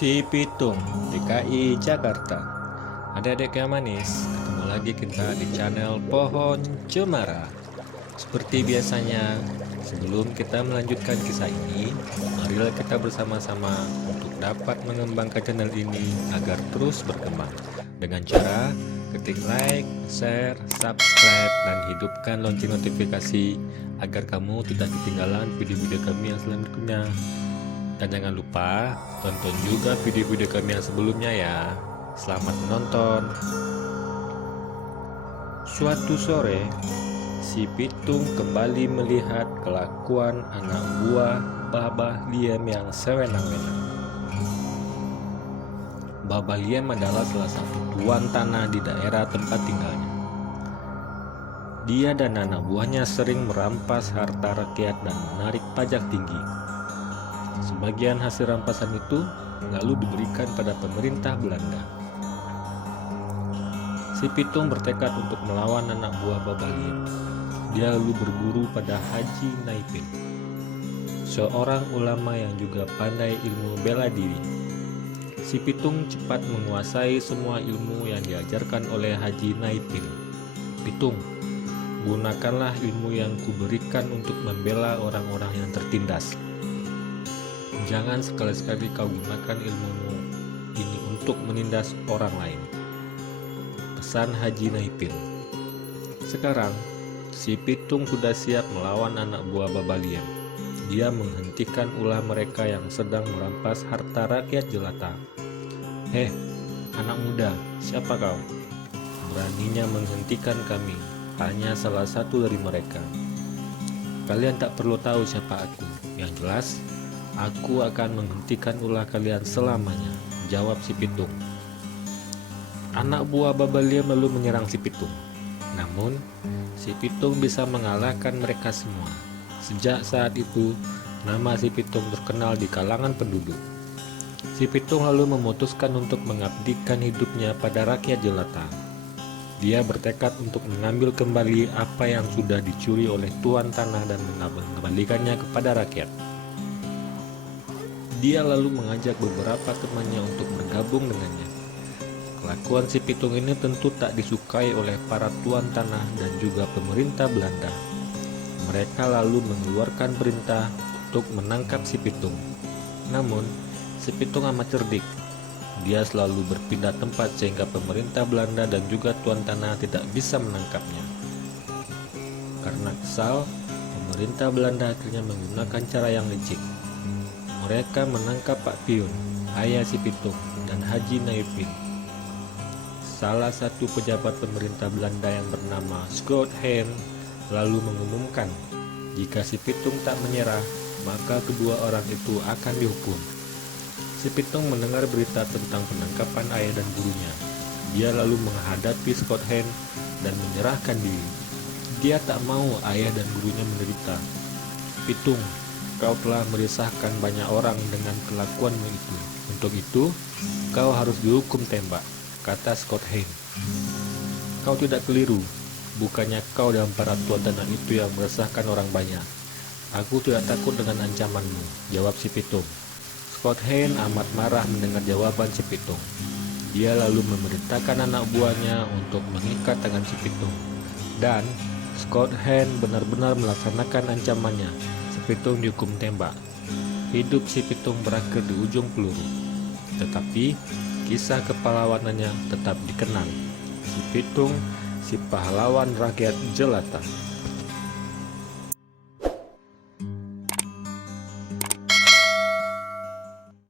Si Pitung, DKI Jakarta. Adik-adik yang manis, ketemu lagi kita di channel Pohon Cemara. Seperti biasanya, sebelum kita melanjutkan kisah ini, marilah kita bersama-sama untuk dapat mengembangkan channel ini agar terus berkembang. Dengan cara ketik like, share, subscribe, dan hidupkan lonceng notifikasi agar kamu tidak ketinggalan video-video kami yang selanjutnya. Dan jangan lupa tonton juga video-video kami yang sebelumnya ya. Selamat menonton. Suatu sore, si Pitung kembali melihat kelakuan anak buah Babah Liem yang sewenang-wenang. Babah Liem adalah salah satu tuan tanah di daerah tempat tinggalnya. Dia dan anak buahnya sering merampas harta rakyat dan menarik pajak tinggi. Sebagian hasil rampasan itu lalu diberikan pada pemerintah Belanda. Si Pitung bertekad untuk melawan anak buah Babah Liem. Dia lalu berguru pada Haji Naipin, seorang ulama yang juga pandai ilmu bela diri. Si Pitung cepat menguasai semua ilmu yang diajarkan oleh Haji Naipin. Pitung, gunakanlah ilmu yang kuberikan untuk membela orang-orang yang tertindas. Jangan sekali-sekali kau gunakan ilmumu ini untuk menindas orang lain. Pesan Haji Naipin. Sekarang, si Pitung sudah siap melawan anak buah Babah Liem. Dia menghentikan ulah mereka yang sedang merampas harta rakyat jelata. Heh, anak muda, siapa kau? Beraninya menghentikan kami, hanya salah satu dari mereka. Kalian tak perlu tahu siapa aku. Yang jelas, aku akan menghentikan ulah kalian selamanya, jawab si Pitung. Anak buah Babah Liem lalu menyerang si Pitung. Namun, si Pitung bisa mengalahkan mereka semua. Sejak saat itu, nama si Pitung terkenal di kalangan penduduk. Si Pitung lalu memutuskan untuk mengabdikan hidupnya pada rakyat jelata. Dia bertekad untuk mengambil kembali apa yang sudah dicuri oleh tuan tanah dan mengembalikannya kepada rakyat. Dia lalu mengajak beberapa temannya untuk bergabung dengannya. Kelakuan si Pitung ini tentu tak disukai oleh para tuan tanah dan juga pemerintah Belanda. Mereka lalu mengeluarkan perintah untuk menangkap si Pitung. Namun, si Pitung amat cerdik. Dia selalu berpindah tempat sehingga pemerintah Belanda dan juga tuan tanah tidak bisa menangkapnya. Karena kesal, pemerintah Belanda akhirnya menggunakan cara yang licik. Mereka menangkap Pak Piun, ayah si Pitung, dan Haji Naipin. Salah satu pejabat pemerintah Belanda yang bernama Scott Hein lalu mengumumkan jika si Pitung tak menyerah, maka kedua orang itu akan dihukum. Si Pitung mendengar berita tentang penangkapan ayah dan gurunya. Dia lalu menghadapi Scott Hein dan menyerahkan diri. Dia tak mau ayah dan gurunya menderita. Pitung, kau telah merisahkan banyak orang dengan kelakuanmu itu. Untuk itu, kau harus dihukum tembak, kata Scott Hein. Kau tidak keliru. Bukannya kau dan para tuan tanah itu yang meresahkan orang banyak. Aku tidak takut dengan ancamanmu, jawab si Pitung. Scott Hein amat marah mendengar jawaban si Pitung. Dia lalu memerintahkan anak buahnya untuk mengikat tangan si Pitung. Dan Scott Hein benar-benar melaksanakan ancamannya. Si Pitung dihukum tembak. Hidup si Pitung berakhir di ujung peluru. Tetapi kisah kepahlawanannya tetap dikenang. Si Pitung, si pahlawan rakyat jelata.